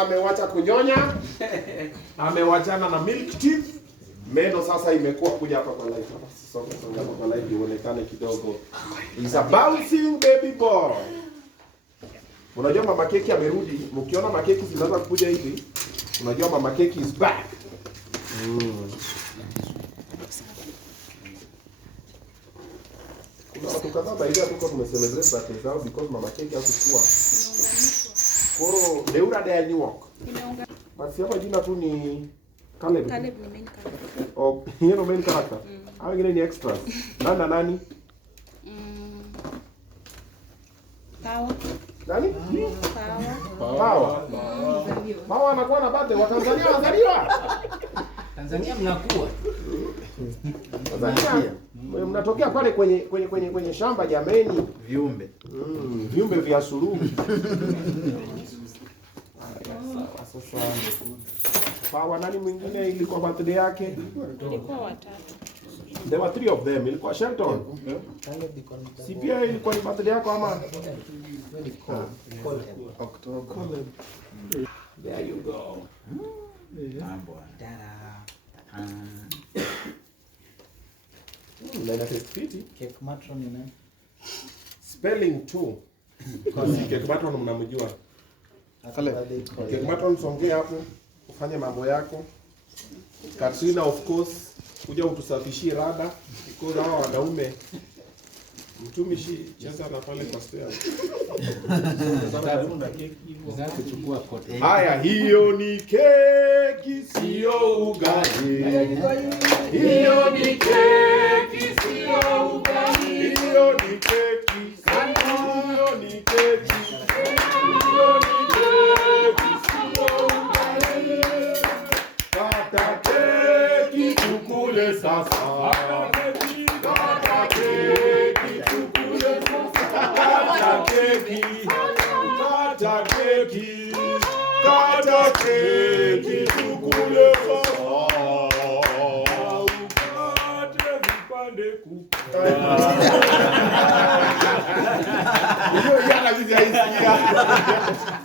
amewacha kunyonya. Amewachana na milk teeth. Meno sasa imekuwa kuja hapa kwa live. Songa hapa kwa live ionekane kidogo. He's a bouncing baby boy. Unajua mama keki amerudi. Mkiona makeki zinaanza kuja hivi, unajua mama keki is back. Kuna watu kadhaa baada tuko tumecelebrate birthday zao because mama keki hakuchukua. Koro Deura de Anyuok. Basi hapa jina tu ni Caleb. Caleb ni main character. Oh, yeye ndo main character. Hao wengine ni extras. Nani? Power. Nani? Power. Power anakuwa na birthday wa Tanzania wazaliwa. Tanzania mnakuwa. Tanzania. Mnatokea pale kwenye shamba jameni. Viumbe vya suluhu. Sasa Power nani mwingine ilikuwa birthday yake? Ilikuwa watatu. There were 3 of them. Ilikuwa Shelton. Si pia ilikuwa ni birthday yako ama? October. There you go. Mambo. Unaenda fiti. Cake matron ni nani? Spelling too. Kasi cake matron mnamjua. Cake matron songea hapo. Ufanye mambo yako. Katrina of course kuja utusafishie rada because hawa wanaume mtumishi cheza na pale kwa stairs. Unataka kuchukua kote. Haya, hiyo ni keki sio ugali. Hiyo ni keki sio ugali. Hiyo ni keki. Hiyo ni keki. Hiyo ni keki sio ugali. Kata keki tukule sasa. Kata keki tukule sasa. Kata keki. Kata keki. Kata keki tukule sasa. Ukate vipande kukata. Hiyo yana vizi haisikia.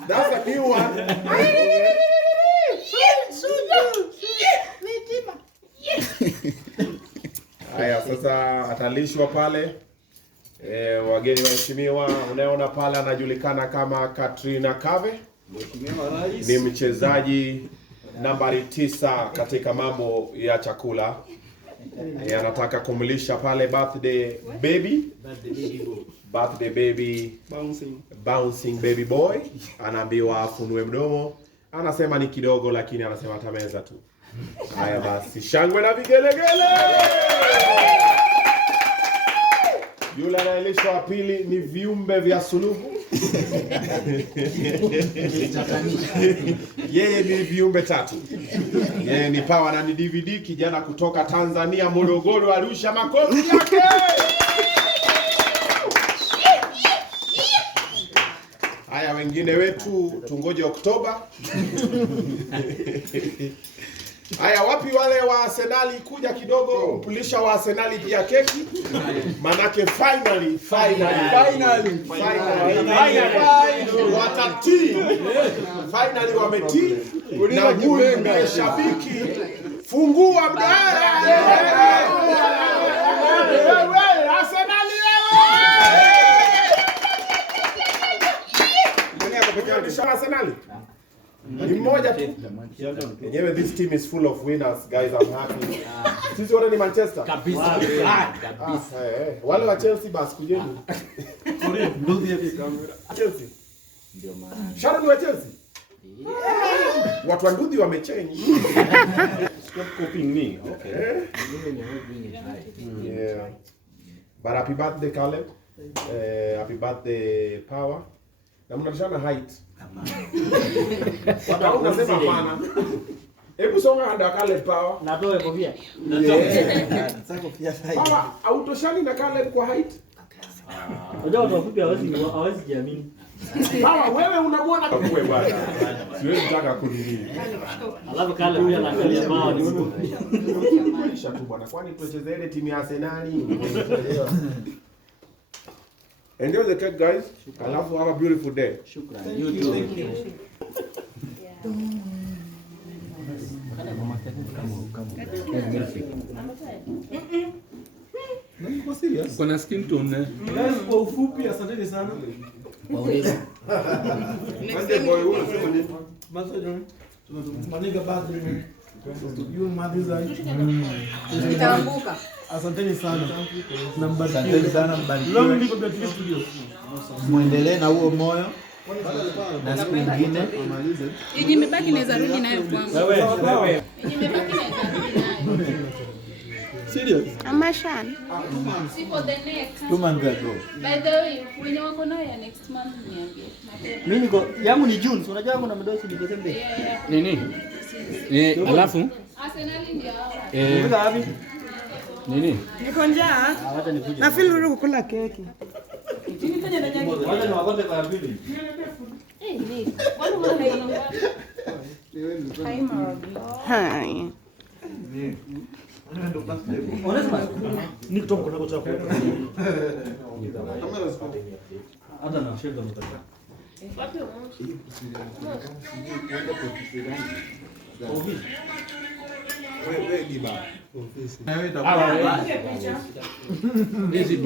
That's a new one. Haya, sasa atalishwa pale. Wageni waheshimiwa, unaona pale anajulikana kama Katrina Kave. Ni mchezaji nambari 9 katika mambo ya chakula. Anataka kumlisha pale birthday baby bouncing baby boy. Anaambiwa afunue mdomo. Anasema ni kidogo lakini anasema atameza tu. Haya basi, shangwe na vigelegele. Yule anayelisha wa pili ni viumbe vya suluhu. Yeye ni viumbe 3. Yeye ni Power na ni DVD, kijana kutoka Tanzania, Morogoro, Arusha. Makofi yake. Haya, wengine wetu tungoje Oktoba. Haya, wapi wale wa Arsenali kuja kidogo kulisha wa Arsenali pia keki? Manake finally watati. Finally wametii na huyu ndiye shabiki. Fungua mdara. Wewe Arsenali wewe. Nani akapekea ni Arsenali? Ni mmoja tu. Yenyewe this team is full of winners, guys. I'm happy. Sisi wote ni Manchester. Kabisa. Wale wa Chelsea basi kujeni. Chelsea. Ndio maana. Sharon wa Chelsea. Watu wa Ndudhi wamechange. Stop copying me. Okay. Yeah. But happy birthday Caleb. Happy birthday Power. Na mnalishana height. Watu unasema hapana. Hebu songa anda Caleb Power. Natoe kofia. Sasa kofia sasa. Power autoshani na Caleb kwa height. Unajua watu wafupi hawezi jiamini. Power wewe unamwona kwa bwana. Siwezi taka kunini. Alafu kale pia anaangalia bao ni Maisha tu bwana. Kwani tucheze ile timu ya Arsenal? Enjoy the cake guys. Alafu have a beautiful day. Shukran. You too. Kuna skin tone. Guys, kwa ufupi asanteni sana. Kwa wewe. Monday boy wewe sema nini? Masojo. Maniga birthday. You madiza. Itaanguka. Asanteni sana. Asanteni sana, Long mbarikiwe. live Beatrice Studios. Muendelee na huo moyo. Na siku nyingine Yenye imebaki naweza rudi nayo kwangu. Wewe. Yenye imebaki naweza rudi nayo. serious. Amashan. See for the next. 2 months ago. By the way, wenye wako nayo ya next month niambie. Mimi niko yangu ni June. Unajua yangu na mdosi ni December. Yeah. Nini? Alafu Arsenal ndio hao. Unafika wapi? nini? Niko njaa. Wacha nikuje. Na feel rudi kukula keki. Wacha niwakote kwa pili. Nick. Kwani unaona Hai. Unasema ni kutoka kwa chako. Hata na shida mtaka. Hizi